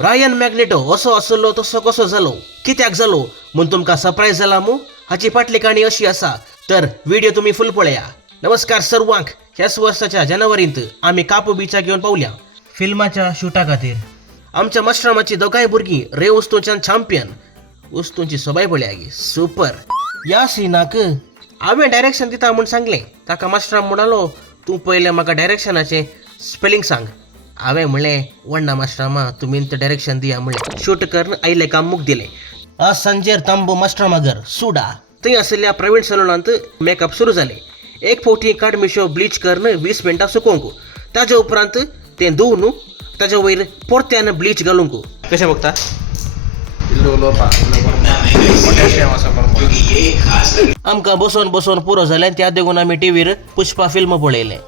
रायन मॅग्नेटो असो असलो तसो कसो जालो कित्याक जालो म्हूण तुमकां सरप्रायज जाला मू हाची फाटली काणी अशी आसा तर व्हिडिओ तुम्ही फुल पळया. नमस्कार सर्वांक. ह्याच वर्साच्या जानेवारींत आम्ही कापू बिचाक येवन पावल्या फिल्माच्या शूटा खातीर. आमच्या मश्रमाची दोगांय भुरगीं रे वस्तूंच्यान चॅम्पियन. वस्तूंची सोबाय पळया गे सुपर. या सिनाक हांवें डायरेक्शन दिता म्हूण सांगलें. ताका मास्टरान म्हणालो तूं पयलें म्हाका डायरेक्शनाचें स्पेलिंग सांग. हांवें म्हणलें वण्णा मास्टरामा तुमी तें डायरेक्शन दिया म्हणलें. शूट करून आयले काम मूक दिलें. आज सांजेर तांबो मास्टरामागर सुडा थंय आशिल्ल्या प्रवीण सलूनांत मेकअप सुरू जालें. एक फावटी काड मिशो ब्लीच करून 20 मिनटां सुकोवंक. ताजे उपरांत तें धुवन ताजे वयर परत्यान ब्लीच घालूंक. कशें बघता आमकां बसोन बसोन पुरो जालें. त्या देखून आमी टीव्हीर पुष्पा फिल्म पळयलें.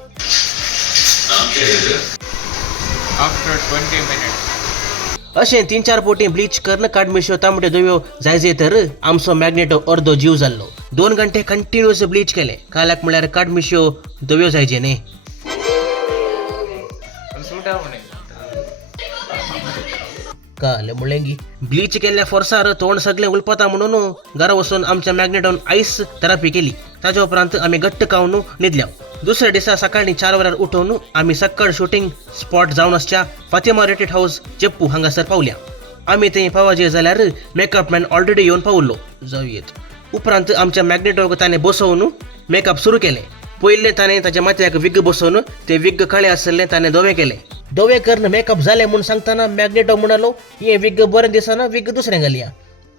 अशें 3-4 फावटी ब्लीच करून काडमिश्यो तांबड्यो धव्यो जायजे तर आमचो मॅग्नेटो अर्दो जीव जाल्लो. 2 घंटे कंटिन्युअस ब्लीच केले. काल्याक म्हळ्यार काडमिश्यो धव्यो जायजे न्ही. काले मुळेंगी ब्लीच केल्ल्या फोर्सार तोंड सगळें उलपता म्हणून घरा वचून आमच्या मॅग्नेटोन आयस थेरपी केली. ताच्या उपरांत आमी घट्ट खावन न्हिदल्या. दुसऱ्या दिसा सकाळीं 4 वरार उठून आमी सक्कळ शूटिंग स्पॉट जावन आसच्या फातिमा रेटेड हाऊस जेप्पू हांगासर पावल्या. आमी थंय पावजे जाल्यार मेकअप मॅन ऑलरेडी येवन पावल्लो जावयेत. उपरांत आमच्या मॅग्नेटोक ताणें बसोवन मेकअप सुरू केलें. पयलें ताणें ताच्या माथ्याक विग बसोवन तें विग काळें आसलें ताणें धवे केलें. धवे करून मेकअप जालें म्हूण सांगतना मॅग्नेटो म्हणलो हें विग बरें दिसना विग दुसरें घालया.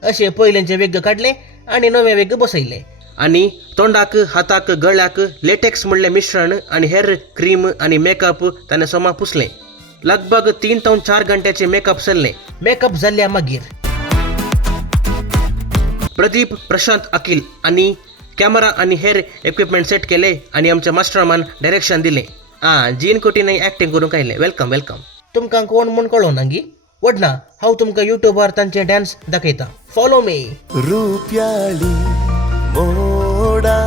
अशें पयलेंचें विग काडलें आनी नवें विग बसयलें. आनी तोंडाक हाताक गळ्याक लेटेक्स म्हणलें मिश्रण आनी हेर क्रीम आनी मेकअप ताणें सोमा पुसलें. लगभग 3 ते 4 घंट्याचें मेकअप चल्लें. मेकअप जाल्ल्या मागीर प्रदीप प्रशांत अकील आनी कॅमेरा आनी हेर इक्विपमेंट सेट केले आनी आमच्या मास्टरमान डायरेक्शन दिलें. जीन कोटीनय एक्टिंग करूंक आयलें. Welcome welcome. तुमकां कोण म्हूण कळोना गी वडना हांव तुमकां युट्यूबार तांचे डान्स दाखयता. Follow me. रुप्याली मोडा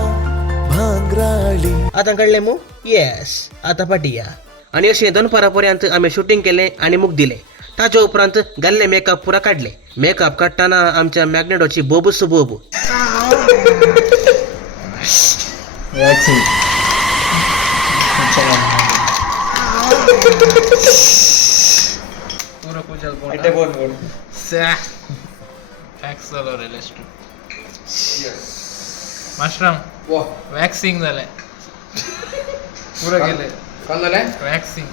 भांगराळी. आतां कळलें मू. येस आतां पाटिया. आनी अशें दनपारा पर्यंत आमी शूटिंग केलें आनी मूक दिलें. ताच्या उपरांत घाल्लें मेकअप पुरा काडलें. मेकअप काडटाना आमच्या मॅग्नेटोची बोबूस बोब. मशरूम वॅक्सिंग झालंय पुरं गेलंय. काय झालंय वॅक्सिंग.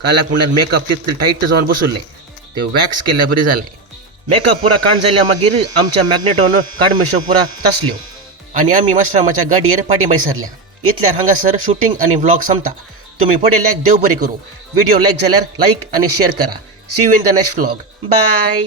काल्याक म्हणल्यार मेकअप तितलें टाईट जावन बसुल्लें. ते वॅक्स केल्यार बरी जालें. मेकअप पुरा काण जाल्या मागीर आमच्या मॅग्नेटोन काडमिश्यो पुरा तासल्यो आनी आमी मास्टरामाच्या गाडयेर फाटीं सरल्या. इतल्यार हांगासर शूटिंग आनी व्लॉग संपता. तुम्ही पळयल्याक देव बरें करूं. व्हिडिओ लायक जाल्यार लायक आनी शेअर करा. See you in the next vlog. Bye.